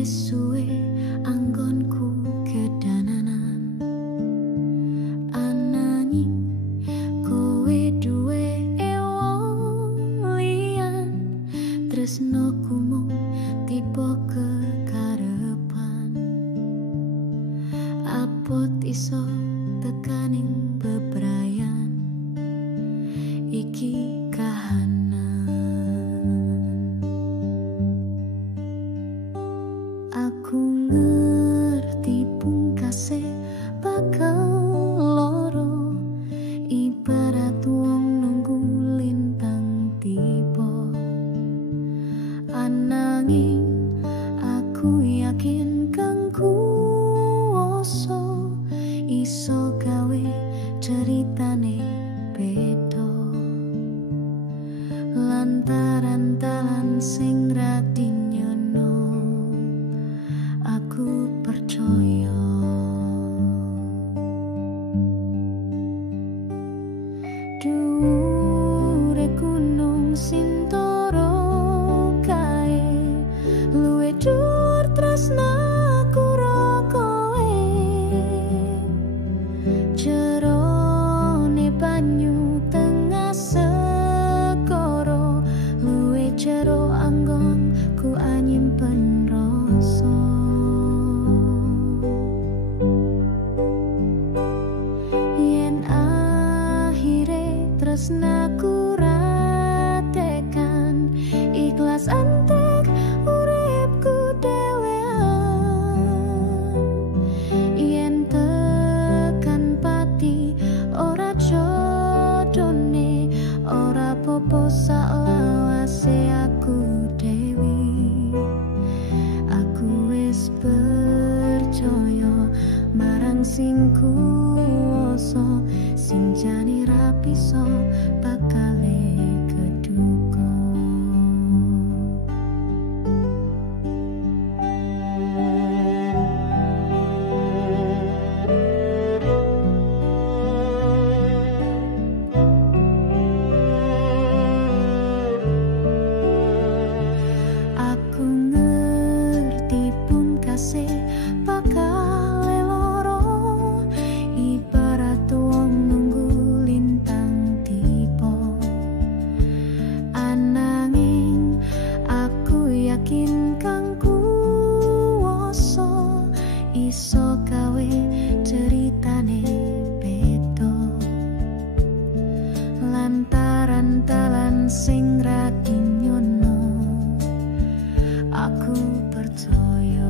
suwe anggonku kedananan, ananging kowe duwe wong liyan. Tresnoku mung tipe kekarepan, apot iso tekaning bebrayan iki kahanan. Aku ngerti pungkase bakal loro, ibarat wong nunggu lintang tiba. Ananging aku yakin kang kuwasa iso gawe ceritane beda, lantaran dalan sing radi nyono aku percaya. Dhuwure gunung Sintoro kae luwih dhuwur tresnaku ro kowe, jerone banyu tengah segara luwih jero anggonku anyimpen rasa. Yen akhire tresnaku ratekan, ikhlas antek uripku dhewean. Yen tekan pati ora jodone, ora popo saklawase aku dewi. Aku wis percaya marang sing kuwasa, sing jane ra bisa bakale keduga. Aku ngerti pungkase bakal loro, ibarat wong nunggu lintang tiba. Ananging aku yakin kang kuwasa iso gawe ceritane beda, lantaran dalan sing radi nyono aku percaya.